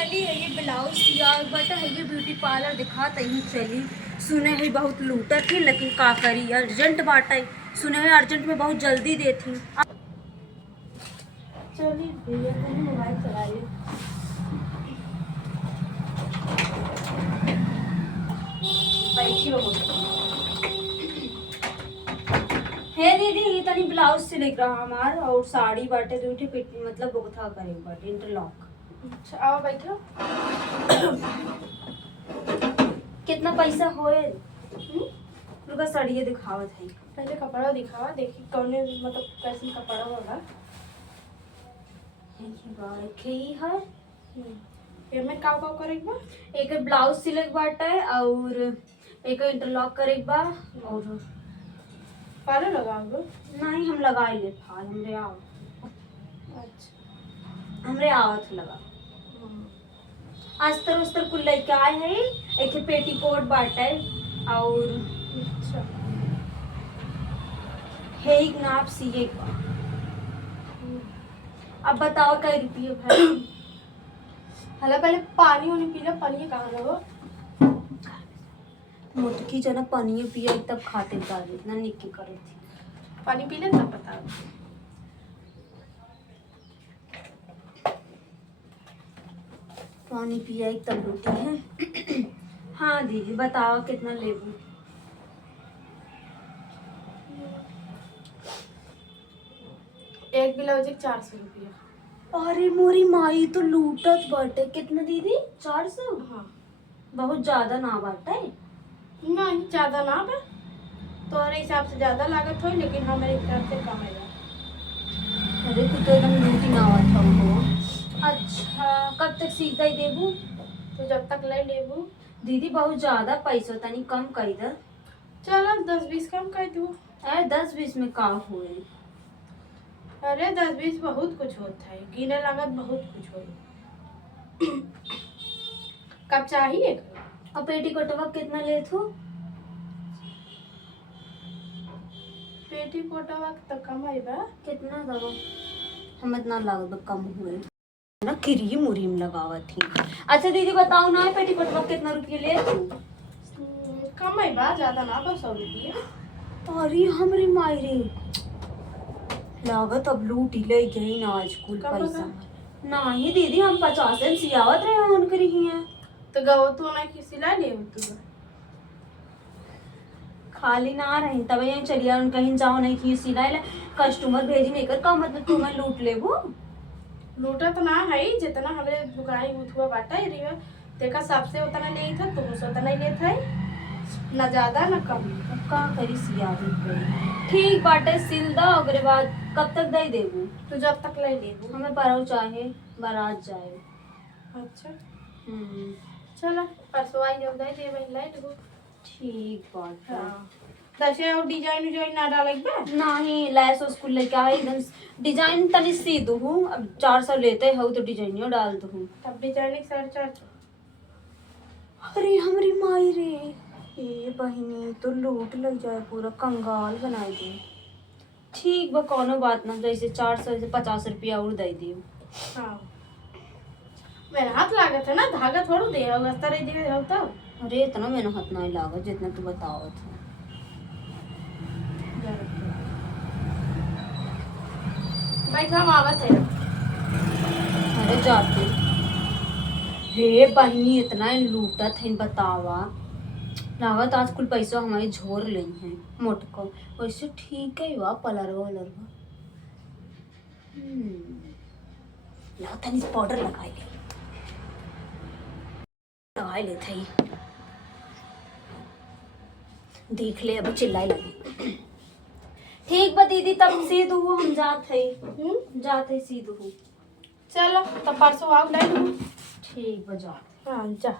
चली है ये ब्लाउज सिया बटा है ये ब्यूटी पार्लर दिखा तही चली। सुने है बहुत लूटा थी लेकिन का करी अर्जेंट बाटा सुने है अर्जेंट में बहुत जल्दी देती। चलिए भैया कहीं मोबाइल चला ले। बैठी हे दीदी ये तनी ब्लाउज सिले रहा हमार और साड़ी बाटे दूठी मतलब बोगथा करे बाटे इंटरलॉक। अच्छा आओ बैठो। कितना पैसा होए? रुका साड़ियाँ दिखावत है। पहले कपड़ा दिखावा देखी कौने मतलब कैसे कपड़ा होगा। यही है पेमेंट का करेगा एक ब्लाउज सिले बाटे और एक इंटरलॉक करे बा और पार्लर लगाओगे? नहीं हम लगाए ले फाल हमरे आओ। अच्छा हमरे आवत लगा अस्तर उस्तर कुल लेके आए है। एक पेटीकोट बाटे और अच्छा है एक नाप सिए का। अब बताओ कई रुपये भाई? हला पहले पानी उनी पी लो। पानी कहाँ लगो मोटकी जना पानी पिया तब खाते डाले इतना निक्की करे थी। पानी पी ले तब बताओ। पानी पिया तब रोटी है। हाँ दीदी बताओ कितना लेबू? एक ब्लाउज 400 रुपया। अरे मोरी माई तो लूटत बाटे। कितना दीदी? 400? हाँ बहुत ज्यादा ना बाटे। नहीं ज्यादा ना बा तोहरे हिसाब से ज्यादा लागत हो लेकिन हमारे हिसाब से कम है। अरे तू तो एकदम लूटी ना था वो। अच्छा कब तक सीधा ही देबू? तो जब तक ले लेबू। दीदी बहुत ज्यादा पैसा तनी कम कर दे। चलो 10-20 कम कर दू। अरे 10-20 में का हुए? अरे 10-20 बहुत कुछ होता है गिने लागत बहुत कुछ हो। कब चाहिए? और पेटीकोटवा कितना लेत हो? पेटीकोटवा तो कम है बा। कितना दवा? हम इतना लागत कम हुए ना क्रीम उरीम लगावत थी। अच्छा दीदी बताओ ना पेटीकोटवा कितना रुपये ले तू? कम है बा ज्यादा ना बा 100 रुपया। अरे हमरे मायरे लागत अब लूट ही ले गई ना आज कुल पैसा। नहीं दीदी हम 50 में सियावत रहे उनकर ही हैं। तो गो तू ना की सिला ले तू खाली ना रही तब यहाँ चलिए उन कहीं जाओ नहीं कि सिलाई कस्टमर भेजी नहीं कर का मतलब तू मैं लूट लेबू। लूटा तो ना है जितना हमारे दुकान गुथुआ बाटा है रिवा देखा सबसे उतना ले था तुम से उतना ही लेता है ना ज्यादा ना कम। का करी सिया ठीक बाटे सिल दा ओकरे बाद कब तक दे देबू? तो जब तक ले लेबू। हमें परव चाहे बारात जाए। अच्छा चलो परसों आई जब दे दे भाई लाइट हो। ठीक बात। हाँ दशे और डिजाइन ना डाले बा नहीं लैस स्कूल लेके आए एकदम डिजाइन तनी सी दू हूँ। अब 400 लेते हो तो डिजाइनियो डाल दू हूँ। तब डिजाइन 450। अरे हमारी माई रे ये बहिनी तो लूट लग जाए पूरा कंगाल बना दे। ठीक बा कोनो बात ना जैसे 400 से 50 रुपया और दे दियो। हाँ मेरा हाथ लागत है ना धागा थोड़ा दे होगा तरह दे हो तो। अरे इतना मेहनत नहीं लागत जितना तू बतावत है। बैठ हम आवत है। अरे जाते हे बहिनी इतना लूटत है बतावा लागत आज कुल पैसा हमारे झोर ले हैं मोटको वैसे ठीक है वा पलरवा वलरवा। लाओ तनी पाउडर लगाई ले थई देख ले अब चिल्लाई लगी। ठीक बा दीदी तब सी दू हम जात है सी दू। चलो तो परसों आओ ले लूँ। ठीक बा जा। हाँ जा।